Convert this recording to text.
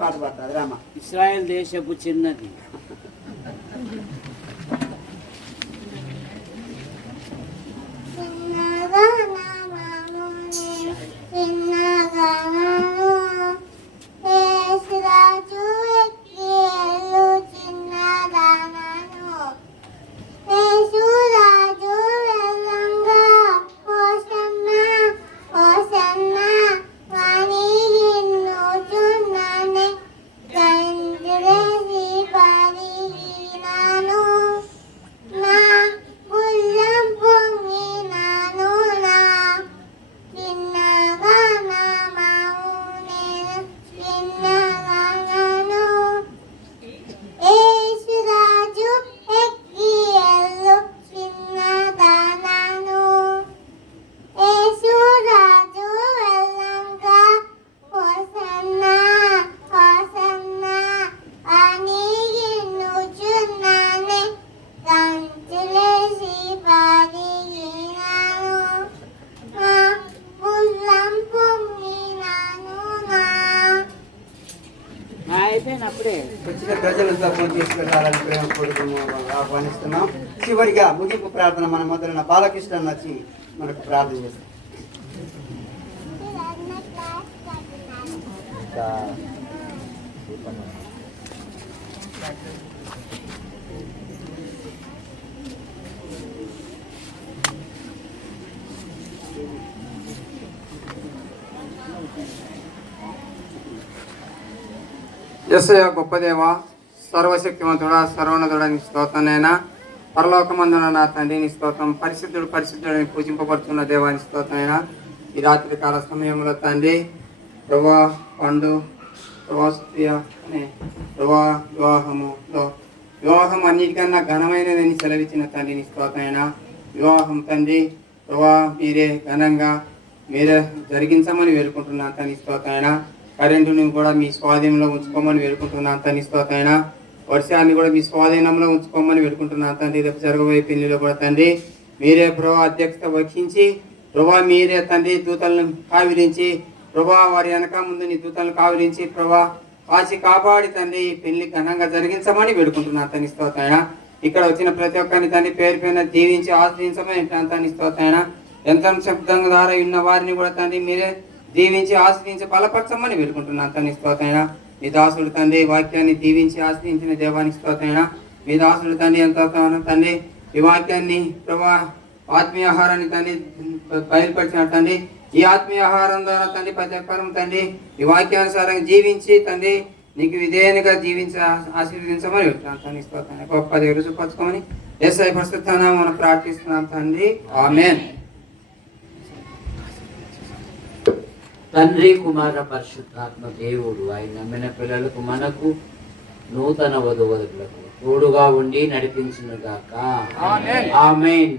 పాట పాడతాది రామ. ఇస్రాయేల్ దేశపు చిన్నది. వచ్చిన ప్రజలంతా ఫోన్ తీసుకెళ్లాలని ప్రేమపూర్వకము ఆహ్వానిస్తున్నాం. చివరిగా ముగింపు ప్రార్థన మన మొదలైన బాలకృష్ణ వచ్చి మనకు ప్రార్థన చేస్తాం. యేసయ్య గొప్ప దేవ, సర్వశక్తివంతుడా, సర్వోన్నతుడా, నీ స్తోత్రనైనా. పరలోకమందున నా తండ్రి నీ స్తోత్రం. పరిశుద్ధుడు పరిశుద్ధుడిని పూజింపబడుతున్న దేవాని స్తోత్రనైనా. ఈ రాత్రి కాల సమయంలో తండ్రి ప్రభా పండు ప్రభాస్త్రియ అనే ప్రభా వివాహం అన్నిటికన్నా ఘనమైనదని సెలవిచ్చిన తండ్రి నీ స్తోత్రనైనా. వివాహం తండ్రి ప్రభా మీరే ఘనంగా మీరే జరిగించమని వేడుకుంటున్నాను తండ్రి స్తోత్రనైనా. కరెంటుని కూడా మీ స్వాధీనంలో ఉంచుకోమని వేడుకుంటున్నాను తండ్రి స్తోత్రనైనా. వర్షాన్ని కూడా మీ స్వాధీనంలో ఉంచుకోమని వేడుకుంటున్నాను తండ్రి. రేపు జరగబోయే పెళ్లిలో కూడా తండ్రి మీరే ప్రభా అధ్యక్షత వహించి ప్రభా మీరే తండ్రి దూతలను కావిరించి ప్రభా వారి వెనక ముందు నీ దూతలను కావిరించి ప్రభా కాచి కాపాడి తండ్రి పెళ్లి ఘనంగా జరిగించమని వేడుకుంటున్నాను తండ్రి స్తోత్రనైనా. ఇక్కడ వచ్చిన ప్రతి ఒక్కరిని తండ్రి పేరు పైన దీవించి ఆశ్రయించమని తండ్రి స్తోత్రనైనా. యంత్రం శబ్దం ద్వారా ఉన్న వారిని కూడా తండ్రి మీరే దీవించి ఆశ్రయించి బలపరచమని వేడుకుంటున్నాను తండ్రి స్తోత్రనైనా. మీ దాసుడు తండ్రి వాక్యాన్ని దీవించి ఆశ్రయించిన దేవానికి స్తోత్రనైనా. మీ దాసుడు తండ్రి ఎంత తండ్రి ఈ వాక్యాన్ని ప్రభా ఆత్మీయ ఆహారాన్ని తండ్రి బయలుపరిచిన తండ్రి ఈ ఆత్మీయ ఆహారం ద్వారా తండ్రి ప్రతి ఒక్కరం తండ్రి ఈ వాక్యానుసారంగా జీవించి తండ్రి నీకు విధేయునిగా జీవించి ఆశీర్వదించమని చెప్తాను తండ్రి స్తోత్రనైనా. గొప్పది రుజుపరచుకోమని యేసయ్య పరిశుద్ధ నామమున మనం ప్రార్థిస్తున్నాం తండ్రి. ఆమేన్. తండ్రి కుమార పరిశుద్ధాత్మ దేవుడు ఆయన నమ్మిన పిల్లలకు మనకు నూతన వధువరులకు తోడుగా ఉండి నడిపించునుగాక. ఆమేన్.